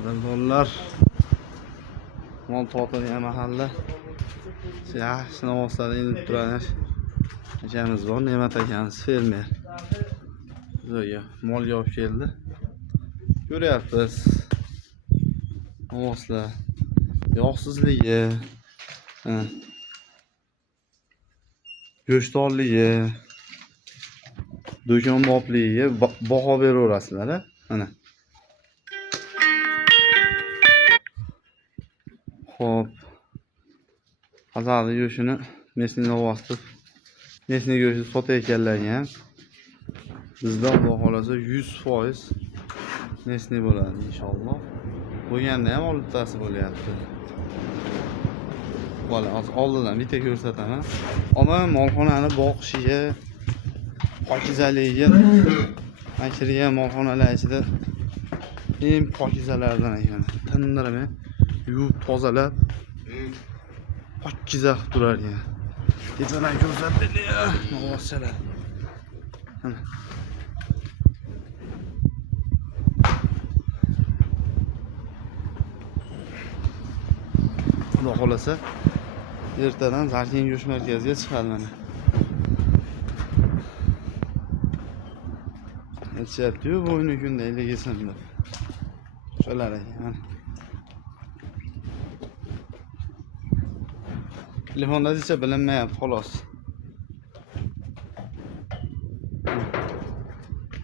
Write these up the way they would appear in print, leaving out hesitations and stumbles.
Qadrdonlar, mol tortadigan mahalla. Yaxshi navoslar inib turadigan akamiz bor, Ne'mat akamiz fermer. Bizga molga olib keldi. Ko'ryapsiz. Navoslar yog'sizligi, go'shtdorligi, do'konbopligiga baho beraverasizlar. Mana. Xo'p. Azali go'shtini mesni ovositib, mesni go'shti sotayotganlarga ham bizda Xudo xolasa 100% mesni bo'ladi inshaalloh. Bo'lganda ham oltasi bo'lyapti. Mana oldidan bitta ko'rsataman. Ammo molxonani boqishiga, pokizaligiga, men kirgan molxonalar ichida eng pokizalardan ekan. Tindirmay yuvib tozalab pokiza qilib turar ekan. Tepadan ko'rsatdi, navoschalar. Mana. Xudo xolasa ertadan Zarkin go'sht markaziga chiqadi mana. Aytishyapti-yu, bo'yni kunda ilig'isin deb. O'shalar ekan. Telefonda desa bilinmayapti xolos.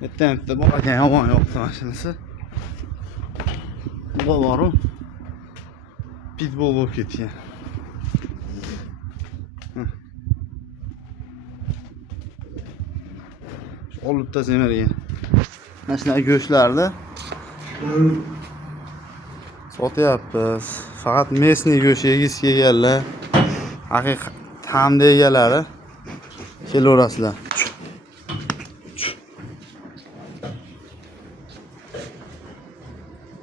Bitta bor ekan, yomon yo'qdi mashinasi. Bu boru pitbull bo'lib ketgan. Olib tashlagan. Mana shunaqa go'shtlarni sotyapmiz. Faqat mesni go'sht yegisi kelganlar, haqiqiy ta'mda egalari kelaverasizlar.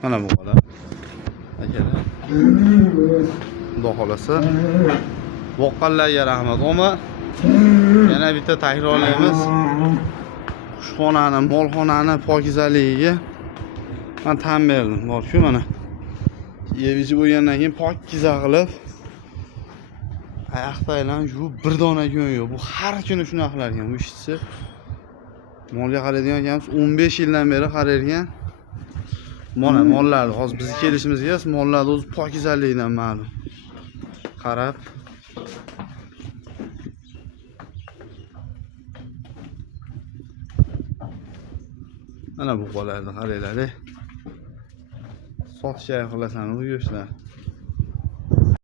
Mana bu qadar. Akalar. Xudo xolasa boqqanlarga rahmat. Ammo yana bitta takrorlaymiz. Qushxonani, molxonani pokizaligiga men ta'm berdim. Bor-ku mana. Yevichi bo'lgandan keyin pokiza qilib oyoqdaylan yuvib bir dona go'ng yo'q. Bu har kuni shunaqa qilar ekan. Bu ishchi molga qaraydigan ekanmiz, 15 yildan beri qaraydigan. Mana mollarni hozir biz kelishimizga mollarni o'zi pokizaligidan ma'lum. Qarab mana bu qo'llarni qaranglar. Sotishga qilasan bu go'shtlar.